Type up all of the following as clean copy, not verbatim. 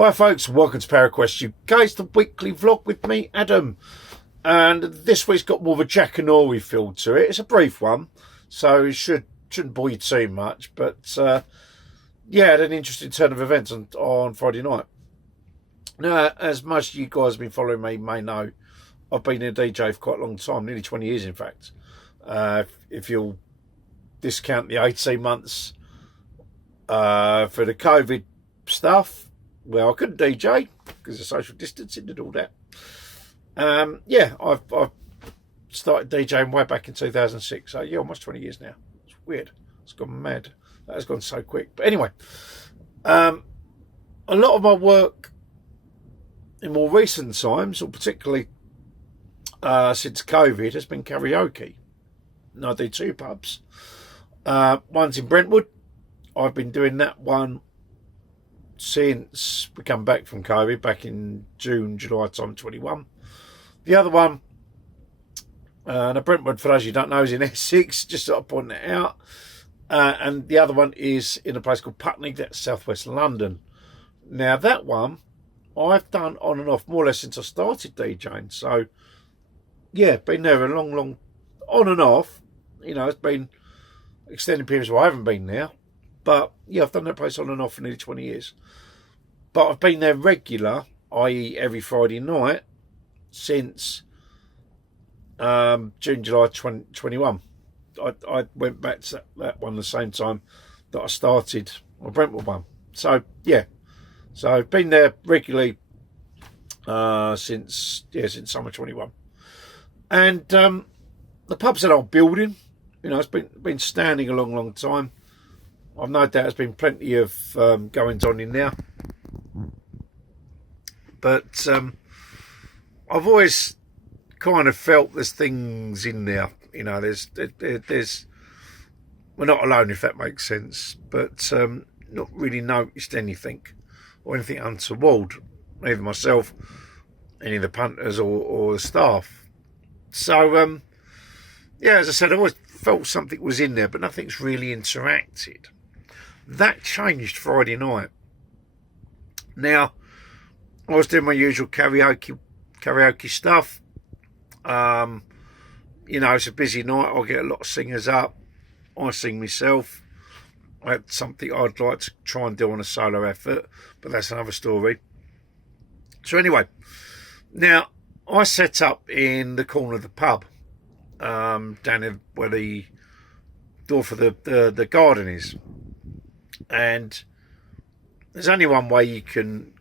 Hi folks, welcome to PowerQuest UK, the weekly vlog with me, Adam. And this week's got more of a Jack and Ori feel to it. It's a brief one, so it shouldn't bore you too much. But yeah, I had an interesting turn of events on Friday night. Now, as most of you guys have been following me may know, I've been a DJ for quite a long time, nearly 20 years in fact. If you'll discount the 18 months for the COVID stuff, well, I couldn't DJ because of social distancing and all that. Yeah, I've started DJing way back in 2006. So, yeah, almost 20 years now. It's weird. It's gone mad. That has gone so quick. But anyway, a lot of my work in more recent times, or particularly since COVID, has been karaoke. And I do two pubs. One's in Brentwood. I've been doing that one since we come back from COVID, back in June, July time 21. The other one, now Brentwood, for those you don't know, is in Essex, just sort of pointing it out. And the other one is in a place called Putney, that's southwest London. Now that one, I've done on and off more or less since I started DJing. So, yeah, been there a long, on and off. You know, it's been extended periods where I haven't been there. But, yeah, I've done that place on and off for nearly 20 years. But I've been there regular, i.e. every Friday night, since June, July 2021. I went back to that one the same time that I started my Brentwood one. So, yeah. So I've been there regularly since summer 21. And the pub's an old building. You know, it's been standing a long time. I've no doubt there's been plenty of goings on in there. But I've always kind of felt there's things in there. You know, there's we're not alone, if that makes sense. But not really noticed anything or anything untoward, either myself, any of the punters or the staff. So, yeah, as I said, I always felt something was in there, but nothing's really interacted. That changed Friday night. Now, I was doing my usual karaoke stuff. You know, it's a busy night. I'll get a lot of singers up. I sing myself. That's something I'd like to try and do on a solo effort, but that's another story. So anyway, now I set up in the corner of the pub, down in where the door for the garden is. And there's only one way you can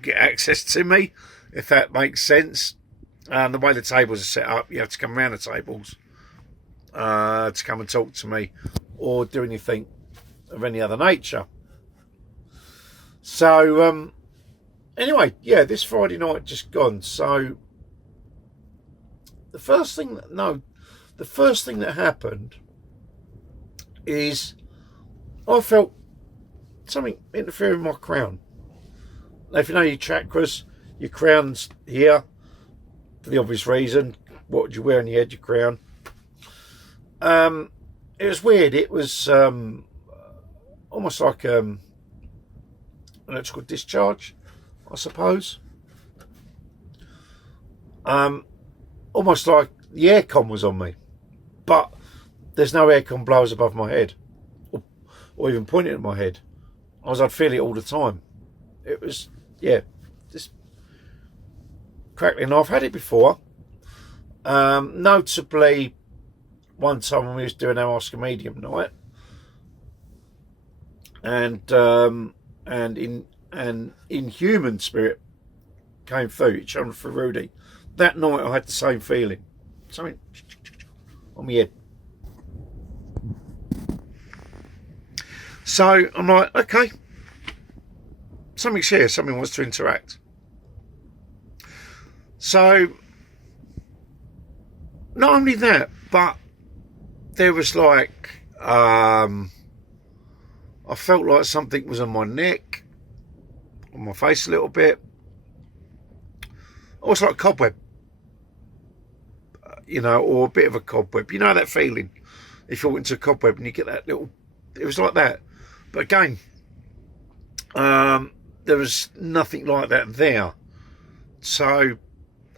get access to me, if that makes sense. And the way the tables are set up, you have to come around the tables to come and talk to me or do anything of any other nature. So, anyway, yeah, this Friday night just gone. So, the first thing that happened is I felt something interfering with my crown. Now, if you know your chakras, your crown's here for the obvious reason. What would you wear on your head? Your crown. It was weird. It was almost like an electrical discharge, I suppose. Almost like the aircon was on me, but there's no aircon blowers above my head, or even pointing at my head. I'd feel it all the time. It was, yeah, just crackling. I've had it before. Notably, one time when we was doing our Ask a Medium night, and Inhuman Spirit came through. It shone for Rudy. That night, I had the same feeling. Something on my head. So I'm like, okay, something's here. Something wants to interact. So not only that, but there was like, I felt like something was on my neck, on my face a little bit. Almost like a cobweb, you know, or a bit of a cobweb. You know that feeling? If you walk into a cobweb and you get that little, it was like that. But again, there was nothing like that there. So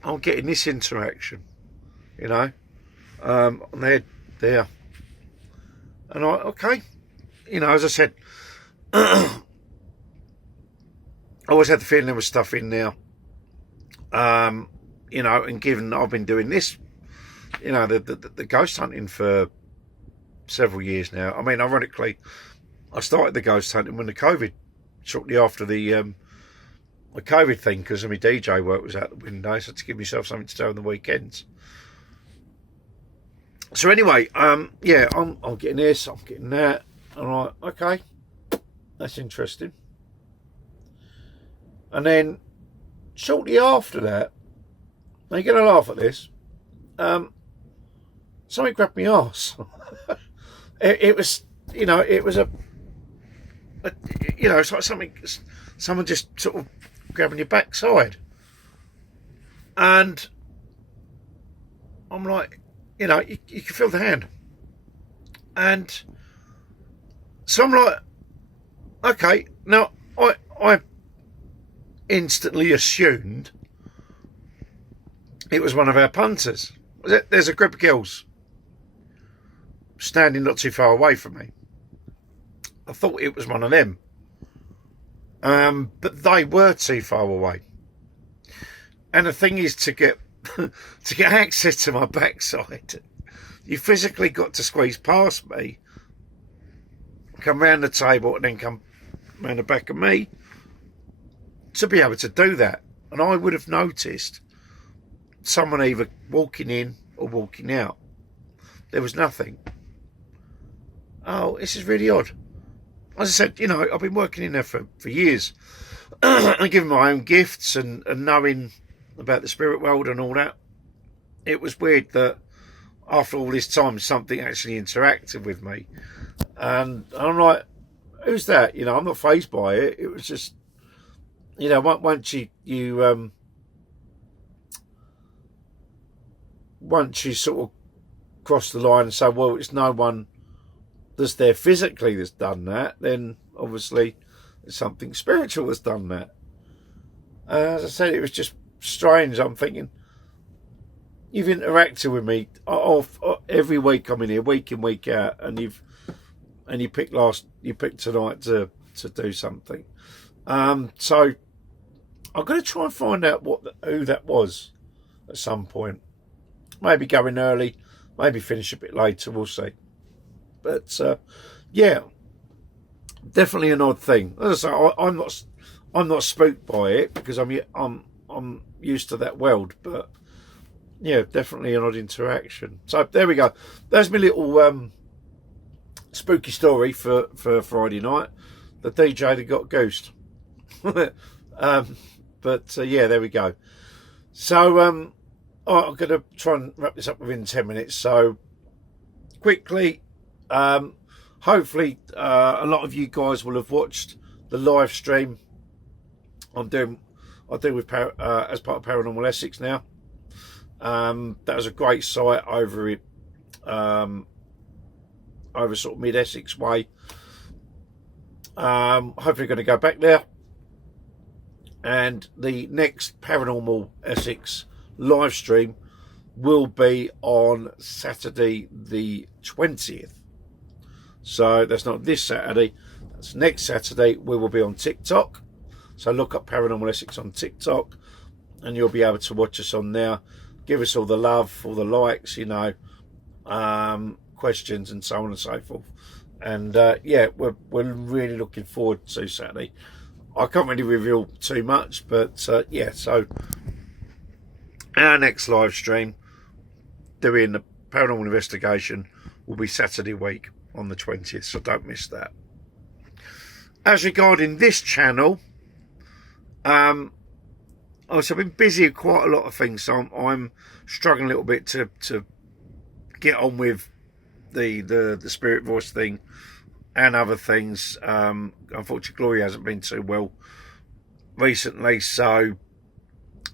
I'm getting this interaction, you know, on there, and okay, you know, as I said, I always had the feeling there was stuff in there, you know, and given that I've been doing this, you know, the ghost hunting for several years now. I mean, ironically, I started the ghost hunting when the COVID, shortly after the COVID thing, because my DJ work was out the window, so to give myself something to do on the weekends. So anyway, yeah, I'm getting this, I'm getting that. I'm like, okay, that's interesting. And then shortly after that, now you're going to laugh at this, something grabbed my arse. it was, you know, it was you know, it's like someone just sort of grabbing your backside. And I'm like, you know, you can feel the hand. And so I'm like, okay, now I instantly assumed it was one of our punters. There's a group of girls standing not too far away from me. I thought it was one of them. But they were too far away. And the thing is, to get access to my backside, you physically got to squeeze past me, come round the table, and then come round the back of me to be able to do that. And I would have noticed someone either walking in or walking out. There was nothing. Oh, this is really odd. As I said, you know, I've been working in there for years and giving my own gifts and knowing about the spirit world and all that. It was weird that after all this time, something actually interacted with me. And I'm like, who's that? You know, I'm not fazed by it. It was just, you know, once you sort of cross the line and say, well, it's no one that's there physically that's done that, then obviously it's something spiritual that's done that. As I said, it was just strange. I'm thinking, you've interacted with me every week. I'm in here, week in, week out, and you picked tonight to do something. So I'm going to try and find out who that was at some point. Maybe go in early, maybe finish a bit later. We'll see. But yeah, definitely an odd thing. As I say, I'm not spooked by it because I'm used to that world. But yeah, definitely an odd interaction. So there we go. There's my little spooky story for Friday night. The DJ that got ghost. But yeah, there we go. So I'm going to try and wrap this up within 10 minutes. So quickly. Hopefully a lot of you guys will have watched the live stream I do with as part of Paranormal Essex now. That was a great site over sort of mid Essex way. Hopefully going to go back there, and the next Paranormal Essex live stream will be on Saturday the 20th. So that's not this Saturday, that's next Saturday. We will be on TikTok. So look up Paranormal Essex on TikTok and you'll be able to watch us on there. Give us all the love, all the likes, you know, questions and so on and so forth. And yeah, we're really looking forward to Saturday. I can't really reveal too much, but yeah, so our next live stream doing the paranormal investigation will be Saturday week on the 20th, so don't miss that. As regarding this channel, I've been busy with quite a lot of things, so I'm struggling a little bit to get on with the spirit voice thing and other things. Unfortunately, Gloria hasn't been too well recently, so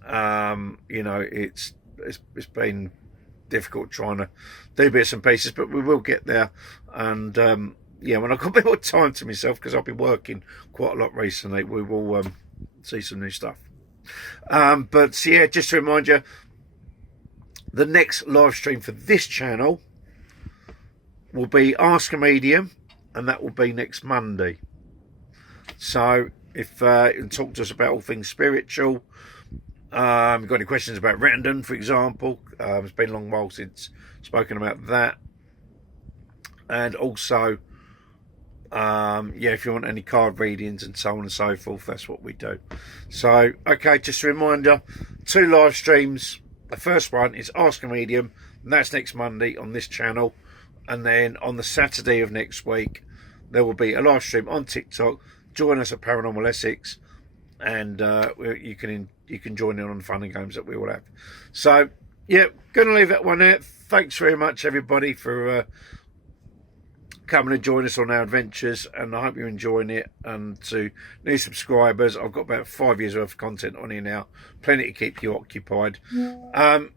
you know, it's been difficult trying to do bits and pieces, but we will get there. And yeah, when I've got a bit more time to myself, because I've been working quite a lot recently, we will see some new stuff. But so yeah, just to remind you, the next live stream for this channel will be Ask a Medium, and that will be next Monday. So if you can talk to us about all things spiritual, you've got any questions about Random, for example, it's been a long while since spoken about that. And also, yeah, if you want any card readings and so on and so forth, that's what we do. So, okay, just a reminder, 2 live streams. The first one is Ask a Medium, and that's next Monday on this channel. And then on the Saturday of next week, there will be a live stream on TikTok. Join us at Paranormal Essex, and you can join in on the fun and games that we will have. So, yeah, going to leave that one there. Thanks very much, everybody, for coming and join us on our adventures, and I hope you're enjoying it. And to new subscribers, I've got about 5 years worth of content on here now, plenty to keep you occupied. I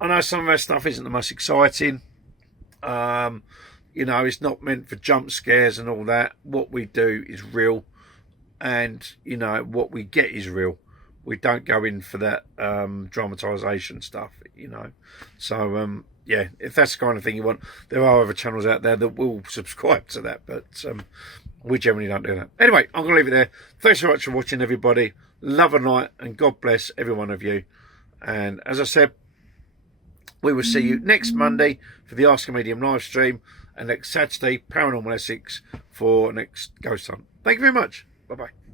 know some of our stuff isn't the most exciting. You know, it's not meant for jump scares and all that. What we do is real, and you know, what we get is real. We don't go in for that dramatisation stuff, you know. So yeah, if that's the kind of thing you want, there are other channels out there that will subscribe to that, but we generally don't do that. Anyway, I'm going to leave it there. Thanks so much for watching, everybody. Love and light, and God bless every one of you. And as I said, we will see you next Monday for the Ask a Medium live stream, and next Saturday, Paranormal Essex, for next Ghost Hunt. Thank you very much. Bye-bye.